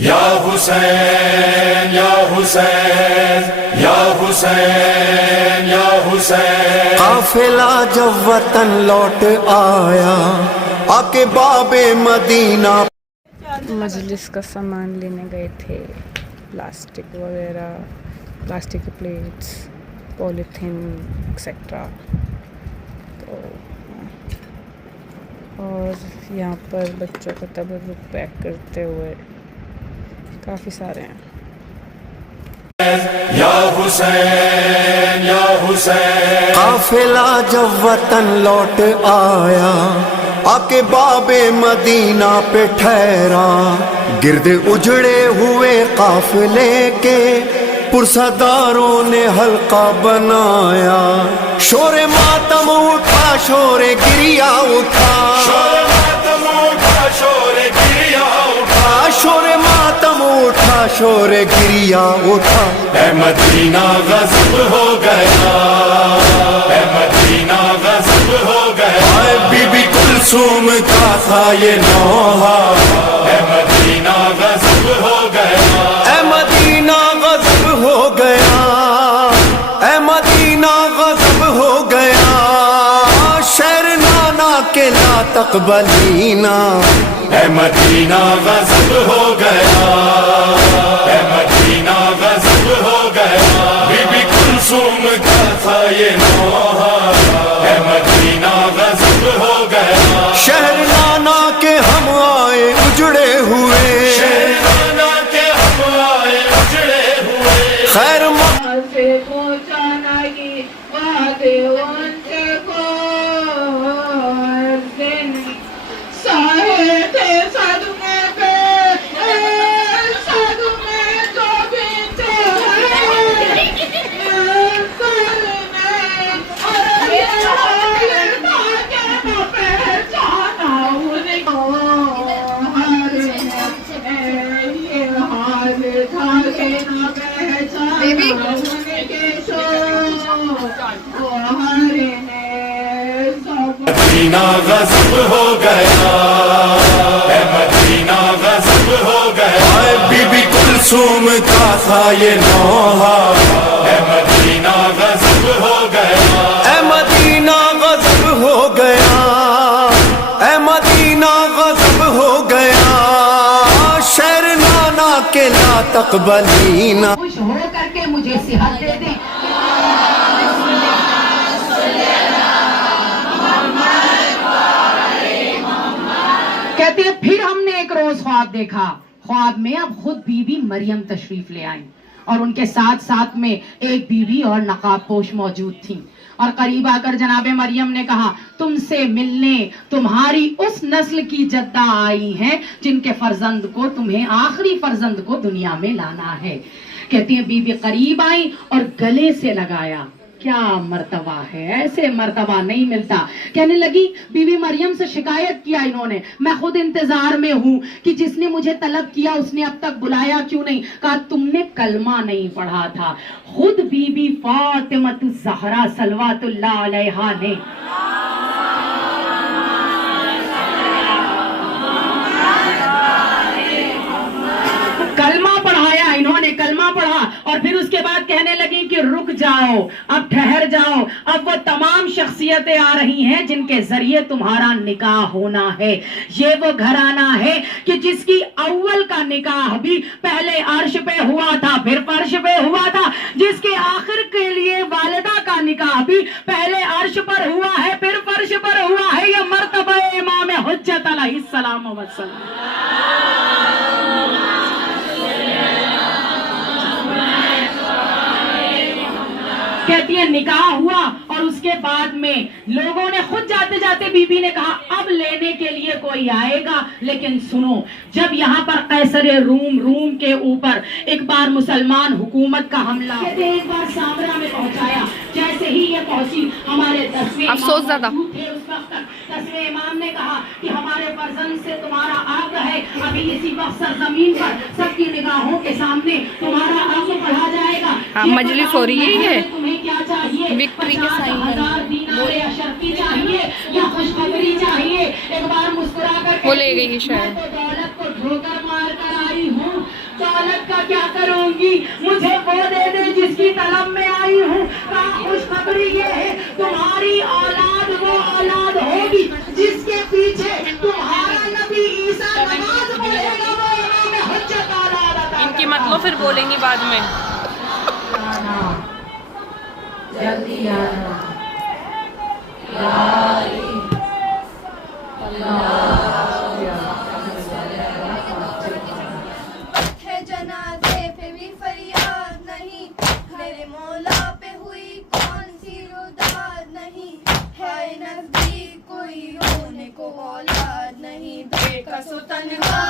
या हुसैन या हुसैन या हुसैन या हुसैन। काफिला जब वतन लौट आया आके बाबे मदीना। मजलिस का सामान लेने गए थे, प्लास्टिक वगैरह, प्लास्टिक की प्लेट्स, पॉलीथीन एक्सेट्रा। तो और यहाँ पर बच्चों का तबरुक पैक करते हुए काफ़ी सारे हैं। या हुसैन या हुसैन। काफिला जब वतन लौट आया आके बाबे मदीना पे ठहरा। गिरदे उजड़े हुए काफिले के पुरसदारों ने हल्का बनाया। शोरे मातम उठा, शोरे गिरिया उठा, शोरे मातम उठा, शोरे गिरिया उठा, शोरे मातम उठा, शोरे गिरिया उठा। ऐ मदीना गज़ब हो गया, ऐ मदीना गज़ब हो गया। आए बीबी कुलसूम का था ये नौहा। ऐ मदीना गज़ब हो गया, ऐ मदीना गज़ब हो गया, ऐ मदीना गज़ब हो गया। शहर नाना के ला तक़बलीना। ऐ मदीना गज़ब हो गया, ऐ मदीना गज़ब हो गया। बीबी कुलसूम का था ये नौहा। ऐ मदीना गज़ब हो गया। शहर नाना के हम आए उजड़े हुए, शहराना के हम आए उजड़े हुए। खैर से पहुंचाना की बात उनको दिन साहे थे सदमे पे, सदमे जो बीते पहचाना उनको। ये हाल था के न पहचाना मदीना गज़ब हो गया, ऐ मदीना गज़ब हो गया। आए बीबी कुलसूम का था ये नौहा। ऐ मदीना गज़ब हो गया, ऐ मदीना गज़ब हो गया, ऐ मदीना गज़ब हो गया। शहर नाना के ला तक़बलीना। खुश हो करके मुझे सिहत दे दे। कहती है फिर हमने एक रोज ख्वाब देखा। ख्वाब में अब खुद बीबी मरियम तशरीफ ले आई और उनके साथ साथ में एक बीवी और नकाब पोश मौजूद थी। और करीब आकर जनाबे मरियम ने कहा, तुमसे मिलने तुम्हारी उस नस्ल की जद्दा आई हैं जिनके फर्जंद को, तुम्हें आखिरी फर्जंद को दुनिया में लाना है। कहती है बीबी करीब आई और गले से लगाया। क्या मर्तबा है, ऐसे मर्तबा नहीं मिलता। कहने लगी, बीवी मरियम से शिकायत किया इन्होंने, मैं खुद इंतजार में हूँ कि जिसने मुझे तलब किया उसने अब तक बुलाया क्यों नहीं। कहा तुमने कलमा नहीं पढ़ा था। खुद बीबी फातिमा ज़हरा सलवातुल्लाह अलैहा ने कलमा पढ़ाया, इन्होंने कलमा पढ़ा और फिर उसके बाद कहने लगी कि रुक जाओ, अब ठहर जाओ, अब वो तमाम शख्सियतें आ रही हैं जिनके जरिए तुम्हारा निकाह होना है। ये वो घराना है कि जिसकी अव्वल का निकाह भी पहले अर्श पे हुआ था, फिर फर्श पे हुआ था, जिसके आखिर के लिए वालिदा का निकाह भी पहले अर्श पर हुआ है, फिर फर्श पर हुआ है। ये मर्तबा इमाम हुज्जत अलैहिस्सलाम कहती है निकाह हुआ और उसके बाद में लोगों ने खुद जाते जाते बीबी ने कहा अब लेने के लिए कोई आएगा। लेकिन सुनो, जब यहाँ पर कैसर रूम के ऊपर एक बार मुसलमान हुकूमत का हमला एक बार सामरा में पहुंचाया। जैसे ही ये पहुंची, हमारे 10वें अफसोस ज्यादा थे उस वक्त तक। 10वें इमाम ने कहा कि हमारे फर्जंद से तुम्हारा आग है, अभी इसी वक्त सरजमीन पर सबकी निगाहों के सामने तुम्हारा आग पढ़ा जाएगा। हाँ, मजलिस हो रही है ये तुम्हें क्या चाहिए? विक्ट्री के साइन में। 50,000 दीनार या शर्ती चाहिए या खुशखबरी चाहिए? एक बार मुस्कुरा कर वो ले गई शायद। मैं तो दौलत को ठोकर मार कर आई हूँ, दूंगी, मुझे वो दे दे जिसकी तलब में आई हूँ। खुशखबरी ये है तुम्हारी औलाद वो औलाद होगी जिसके पीछे तुम्हारा नबी ईसा नमाज पढ़ेगा, वो इमाम हुज्जत औलाद अता इनकी मत लो, फिर बोलेंगी बाद में। आना, जल्दी आना। है जनाजे पे भी फरियाद नहीं, मेरे मौला पे हुई कौन सी रुदाद नहीं। है नजदीक कोई रोने को औलाद नहीं, देखा सो तन्हा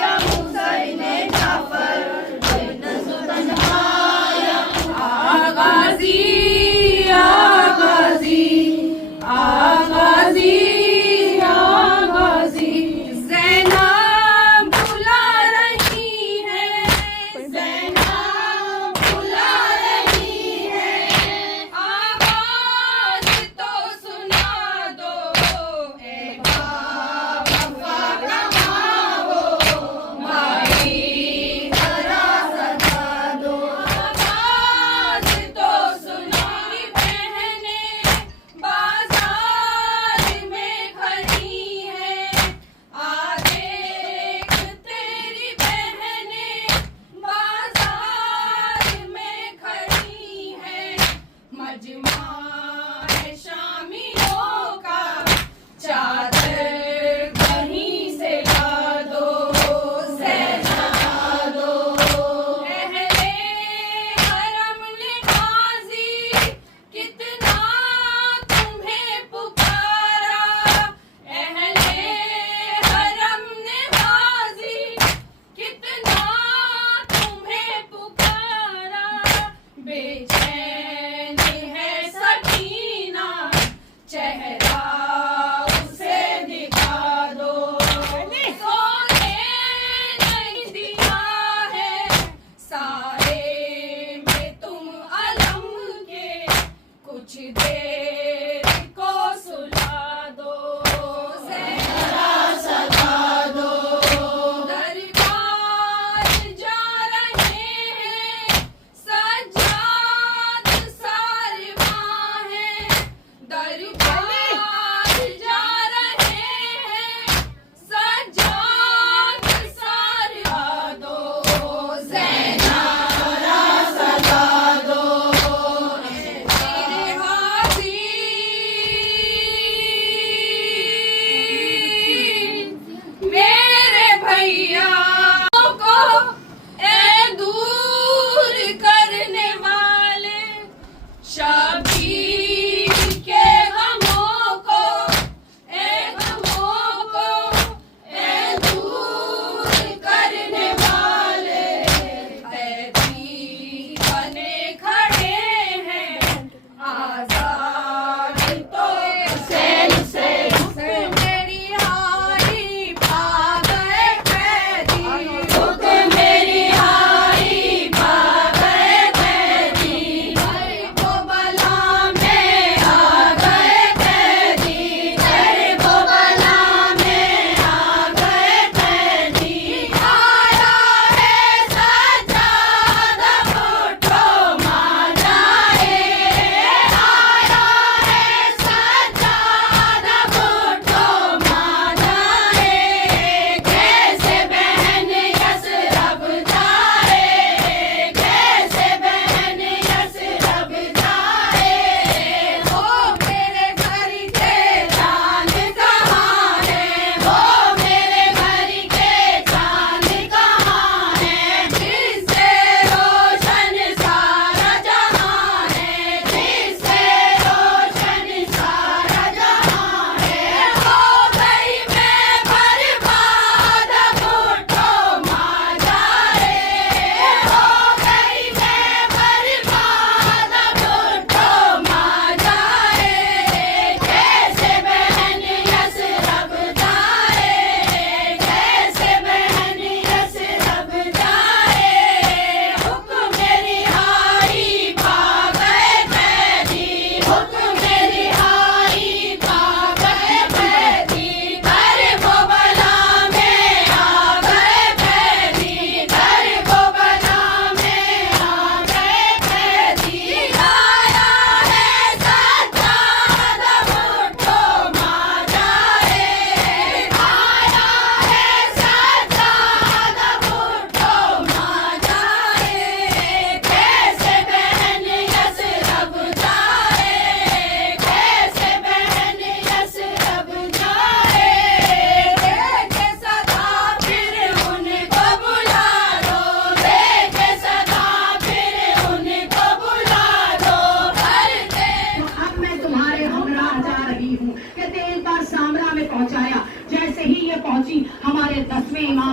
या हुसैन जाफर, देखा सो तन्हा या आगाजी आगाजी आगाजी आगाजी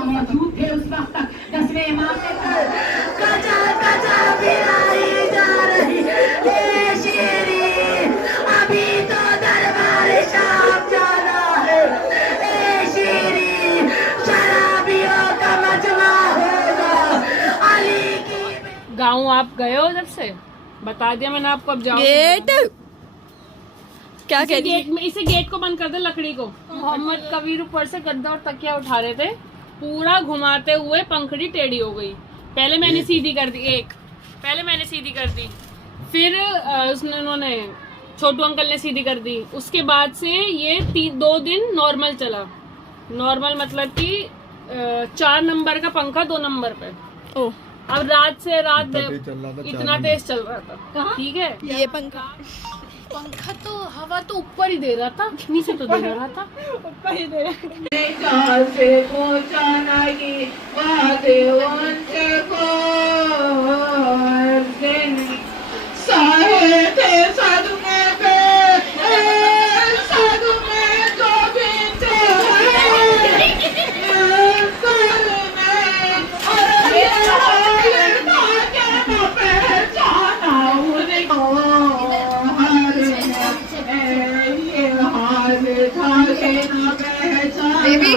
मौजूद थे उस वक्त तक 10वें इमाम ने कचा कचा बिलाई जा रही ए शेरी, अभी तो दरबार शाम जाना है ए शेरी, शराबियों का मजमा होगा अली की। गाँव आप गए हो जब से? बता दिया मैंने आपको, अब जाओ। गेट क्या कह रही है? गेट में इसे गेट को बंद कर दे, लकड़ी को। मोहम्मद कबीर ऊपर से गद्दा और तकिया उठा रहे थे, पूरा घुमाते हुए पंखड़ी टेढ़ी हो गई। पहले मैंने सीधी कर दी, पहले मैंने सीधी कर दी, फिर उन्होंने छोटू अंकल ने सीधी कर दी। उसके बाद से ये 2 दिन नॉर्मल चला। नॉर्मल मतलब कि 4 नंबर का पंखा 2 नंबर पे। ओ अब रात से रात इतना तेज चल रहा था। ठीक है, ये पंखा तो हवा तो ऊपर ही दे रहा था, नीचे तो दे रहा था। ऊपर ही दे से पहुंचाना की वादे उनसे को साहे थे सदमे पे, सदमे जो भी थे पहचाना उनको बेबी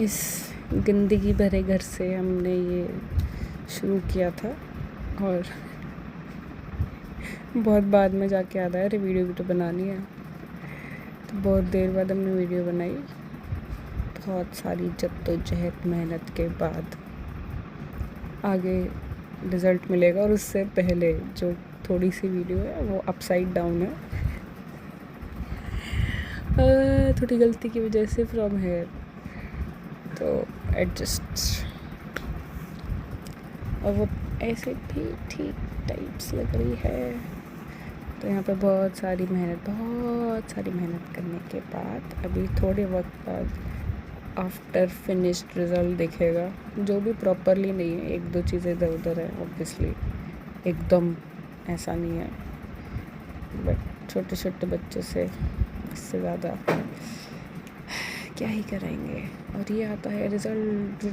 इस गंदगी भरे घर से हमने ये शुरू किया था और बहुत बाद में जाके याद आया अरे वीडियो भी तो बनानी है। तो बहुत देर बाद हमने वीडियो बनाई, बहुत सारी जद्दोजहद मेहनत के बाद आगे रिज़ल्ट मिलेगा। और उससे पहले जो थोड़ी सी वीडियो है वो अपसाइड डाउन है, थोड़ी गलती की वजह से फ्रॉम हेयर, तो एडजस्ट। और वो ऐसे भी ठीक टाइप्स लग रही है। तो यहाँ पे बहुत सारी मेहनत करने के बाद अभी थोड़े वक्त बाद आफ्टर फिनिश्ड रिज़ल्ट दिखेगा, जो भी प्रॉपरली नहीं है। 1-2 चीज़ें इधर उधर है ऑब्वियसली, एकदम ऐसा नहीं है, बट छोटे छोटे बच्चे से इससे ज़्यादा क्या ही कराएंगे। और ये आता है रिज़ल्ट।